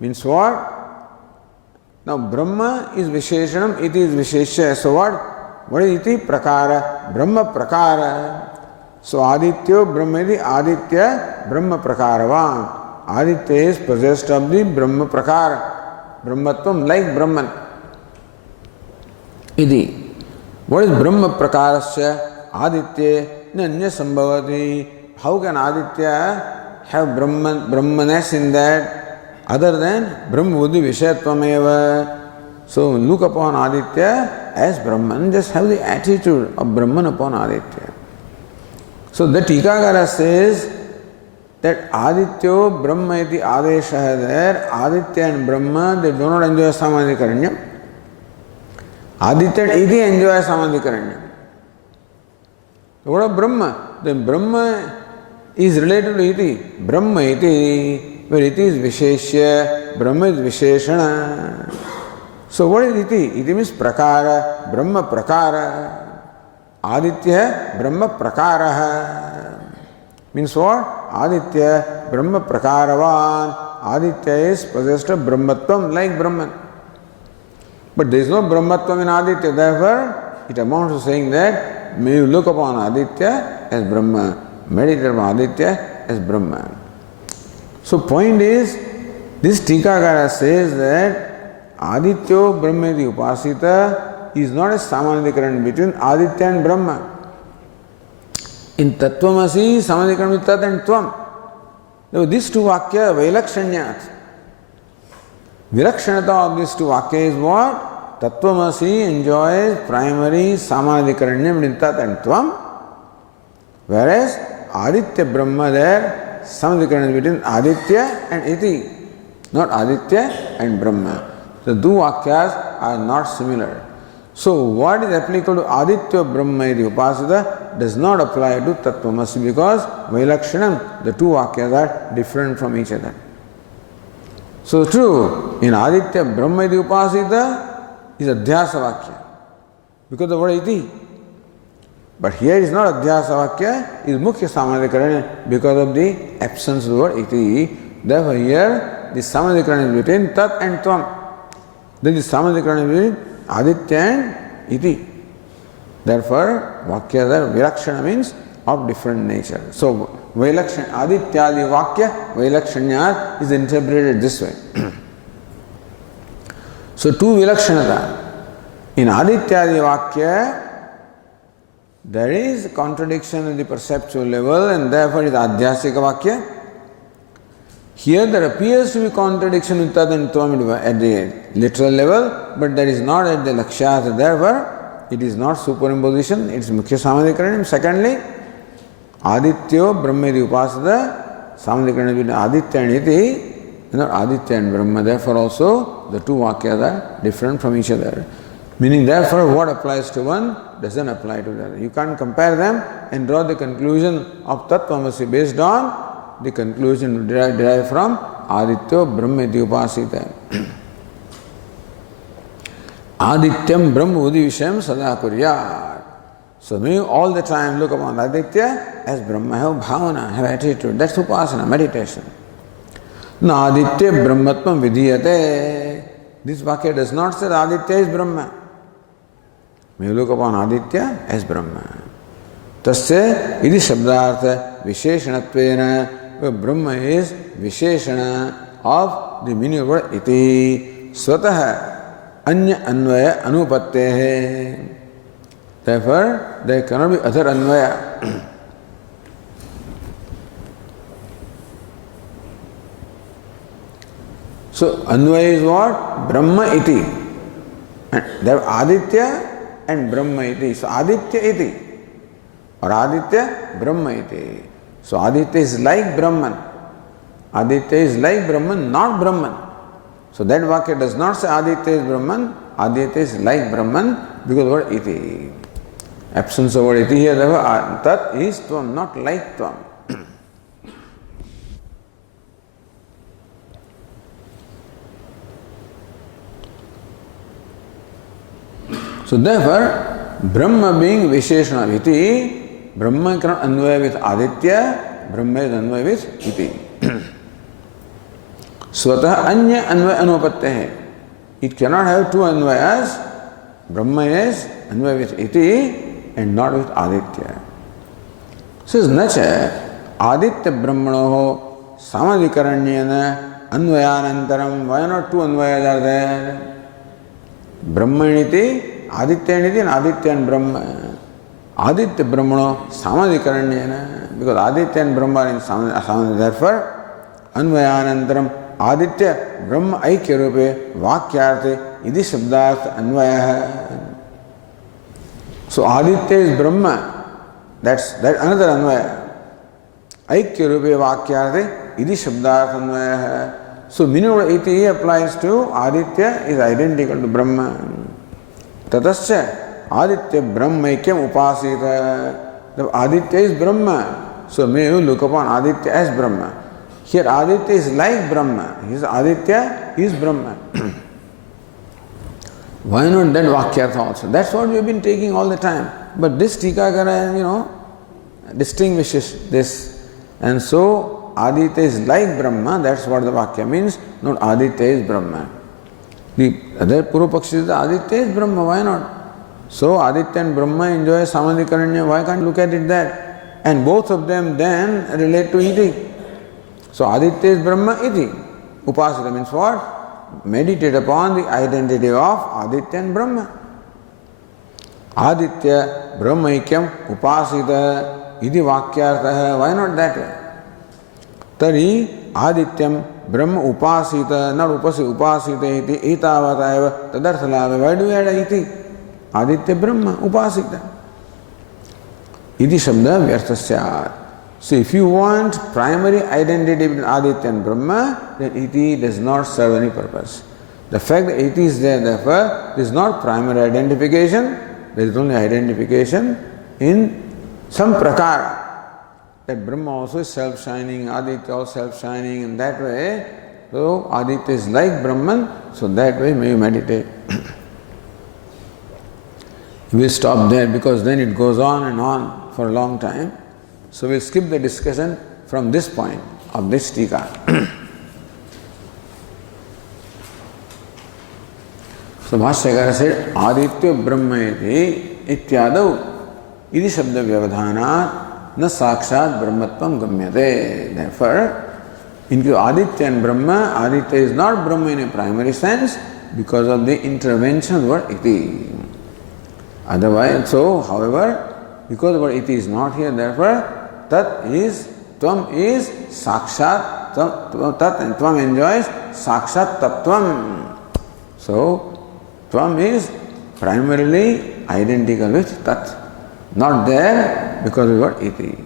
means what? Now, Brahma is Visheshanam, Iti is Vishesha. So what? What is Iti? Prakara. Brahma prakara. So Adityo Brahmedi Aditya Brahma Prakaravan. Aditya is possessed of the Brahma Prakara. Brahmatvam like Brahman. Iti. What is Brahma Prakarasya? Aditya Nanya Sambhavati. How can Aditya have Brahmaness in that other than Brahma Buddhi Vishayatvam? So look upon Aditya as Brahman. Just have the attitude of Brahman upon Aditya. So the Tikakara says that Adityo Brahma iti Adesha is there. Aditya and Brahma, they do not enjoy Samadhikaranyam. Aditya and Iti enjoy Samadhikaranyam. What of Brahma? Then Brahma is related to Iti. Brahma iti, where Iti is Visheshya, Brahma is Visheshana. So what is Iti? Iti means Prakara, Brahma Prakara. Aditya Brahma Prakaraha. Means what? Aditya Brahma Prakaravan. Aditya is possessed of Brahmatvam like Brahman. But there is no Brahmatvam in Aditya. Therefore, it amounts to saying that may you look upon Aditya as Brahma, meditate upon Aditya as Brahma. So point is, this Tikakara says that Adityo Brahmeti Upasita is not a samadhikaran between Aditya and Brahma. In Tattvamasi, samadhikaran with Tat and Tvam. Now, these two Vakya, Vailakshanyat. Vilakshanata of these two Vakya is what? Tattvamasi enjoys primary samadhikaranya between Tat and Tvam, whereas Aditya Brahma there, samadhikaranya between Aditya and Iti, not Aditya and Brahma. The two Vakyas are not similar. So, what is applicable to Aditya Brahma iti Upasita does not apply to Tattvamasi because Vailakshanam, the two Vakyas are different from each other. So, true, in Aditya Brahma iti Upasita is Adhyasa Vakya because the word iti. But here is not Adhyasa Vakya, is Mukhya Samadhikarana because of the absence of the word iti. Therefore, here the Samadhikarana is between Tat and Tvam. Then the Samadhikarana is between Aditya and Iti. Therefore, Vakya there, Vilakshana means of different nature. So, Vailakshana, Adityadi Vakya, Vailakshanya is interpreted this way. So, two Vilakshanata. In Adityadi Vakya, there is contradiction at the perceptual level and therefore it is Adhyasika Vakya. Here there appears to be contradiction with Tat and Tvam at the literal level, but that is not at the Lakshya. Therefore, it is not superimposition, it is Mukhya Samadhikaranam. Secondly, Adityo Brahmeti Upasada, Samadhikaranam between Aditya and Iti, not Aditya and Brahma. Therefore, also the two Vakyas are different from each other. Meaning, therefore, what applies to one doesn't apply to the other. You can't compare them and draw the conclusion of Tattvamasi based on the conclusion derived from Aditya Brahmeti Upasita. Adityam Brahma Udi Vishayam Sada Kuryat. So may you all the time look upon Aditya as Brahma, have bhavana, have attitude. That's upasana, meditation. Na Aditya Brahmatma Vidhiyate. This Vakya does not say Aditya is Brahma. May you look upon Aditya as Brahma. Tasya iti shabdartha visheshanatvena. Brahma is Visheshana of the meaning of word iti. Swataha anya anvaya anupattehe. Therefore, there cannot be other anvaya. So, anvaya is what? Brahma iti. And there are Aditya and Brahma iti. So, Aditya iti or Aditya Brahma iti. So, Aditya is like Brahman. Aditya is like Brahman, not Brahman. So, that Vakya does not say Aditya is Brahman, Aditya is like Brahman because of word iti. Absence of word iti here, therefore, Tat is Tvam, not like Tvam. So, therefore, Brahma being Visheshana iti, Brahma cannot anvaya with Aditya, Brahma is anvaya with iti. Swatah anya anvaya anupattehe. It cannot have two anvayas. Brahma is anvaya with iti and not with Aditya. Says Nacha Aditya Brahmanoho Samadhikaranyena Anvayanantaram. Why not two anvayas are there? Brahma and iti, Aditya and iti, and Aditya and Brahma. Aditya Brahmano Samadhikaranyena, because Aditya and Brahma are in Samadhi, therefore Anvayanantaram Aditya Brahma Aikya Rupe Vakyarte Idi Shabdartha Anvaya. So Aditya is Brahma, that's another Anvaya. Aikya Rupe Vakyarte Idi Shabdartha Anvaya. So meaning of iti applies to Aditya is identical to Brahma. Tatascha Aditya Brahmaikyam Upasita. The Aditya is Brahma. So may you look upon Aditya as Brahma. Here Aditya is like Brahma. His Aditya is Brahma. Why not that Vakyartha also? That's what we have been taking all the time. But this Tikakara, distinguishes this. And so Aditya is like Brahma. That's what the Vakya means. Not Aditya is Brahma. The other Purupakshi is Aditya is Brahma. Why not? So Aditya and Brahma enjoy Samadhikaranya. Why can't you look at it that? And both of them then relate to iti. So Aditya is Brahma iti. Upasita means what? meditate upon the identity of Aditya and Brahma. Aditya Brahmaikyam Upasita Idi Vakyartha. Why not that way? Tari Adityam Brahma Upasita, not Upasita iti, etavata eva tadarthalava. Why do we add iti? Aditya Brahma Upasita. Iti Shabda Vyarthasyat. So if you want primary identity between Aditya and Brahma, then iti does not serve any purpose. The fact that iti is there, therefore, is not primary identification. There is only identification in some prakara. That Brahma also is self-shining, Aditya also self-shining, in that way. So Aditya is like Brahman, so that way may you meditate. We'll stop there because then it goes on and on for a long time. So we'll skip the discussion from this point of this tika. So Bhashyakara said, Aditya Brahmayati ityadau iti shabda vyavadhanat na sakshat brahmatvam gamyate. Therefore, in Aditya and Brahma, Aditya is not Brahma in a primary sense because of the intervention of the word iti. Otherwise, so, however, because the word iti is not here, therefore, tat is, tvam is sakshat, tat and tvam enjoys sakshat tattvam. So, tvam is primarily identical with tat. Not there because of the word iti.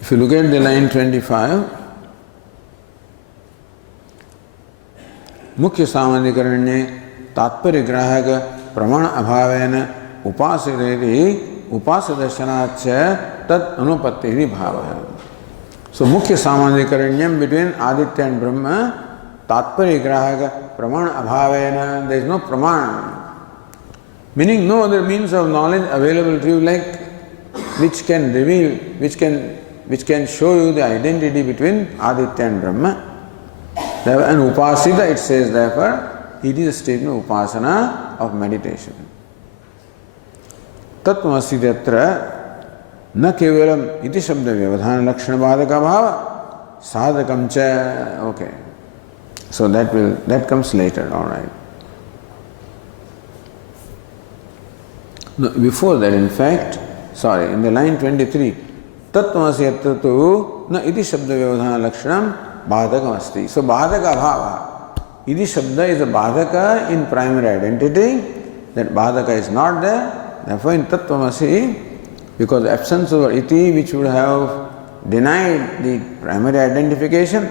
If you look at the line 25, मुख्य सामान्यकरण्ये तात्पर्य ग्राहक प्रमाण अभावेन उपासितेति उपासदर्शनाच्च तद अनुपत्तिः भावः. So मुख्य सामान्यकरण्यम between Aditya and Brahma, तात्पर्य ग्राहक प्रमाण अभावेन, there is no praman, meaning no other means of knowledge available to you like which can reveal, which can show you the identity between Aditya and Brahma. And upasita, it says, therefore, it is a statement of upasana, of meditation. Tattvamasi tatra na kevalam iti shabda vyavadhana lakshana bhadaka bhava sadhakam cha. Okay. So that comes later, all right. No, before that, in fact, in the line 23, Tattvamasi yatra tu na iti shabda vyavadhana lakshanam bhadakam asti. So bhadaka bhava. Iti shabda is a bhadaka in primary identity. That bhadaka is not there. Therefore in Tattvamasi, because the absence of iti which would have denied the primary identification,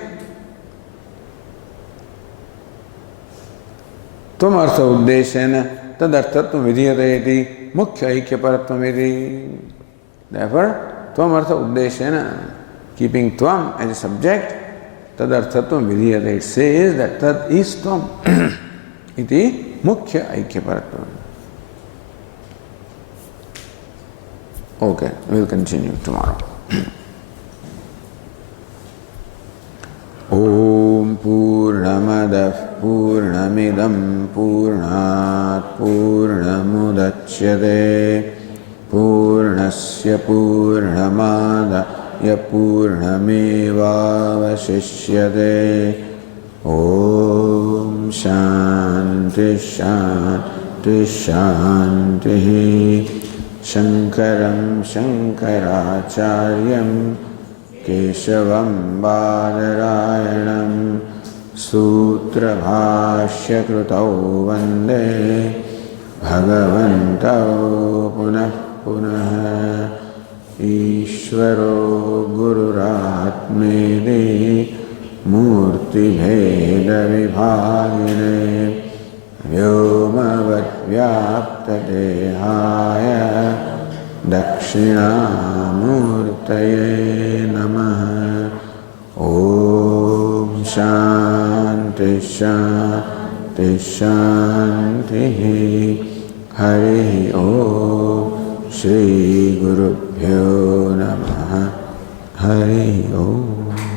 tvam artha uddeshena tad arthatvam vidhiyate iti mukhya aikyaparatvam iti. Therefore, tvam artha uddeshena, keeping tvam as a subject, tad arthatvam vidhiyate. It says that tad is tvam iti mukhya aikyaparatvam. Okay, we will continue tomorrow. Om Purnamadah Purnamidam Purnat Purnamudachyate Purnasya Purnamadaya Purnamevavashishyate. Om Shanti Shanti Shanti. Shankaram Shankaracharyam Keshavam Badarayanam Sutra Bhashya Krutau Vande Bhagavantau Punah Punah Ishvaro Gururatmedi Murti Bheda Vibhagine Vyomavad Vyapta Dehaya Dakshinamurti नमः। ओम शांति शांति शांति। हरि ओम। श्री गुरुभ्यो नमः। हरि ओम।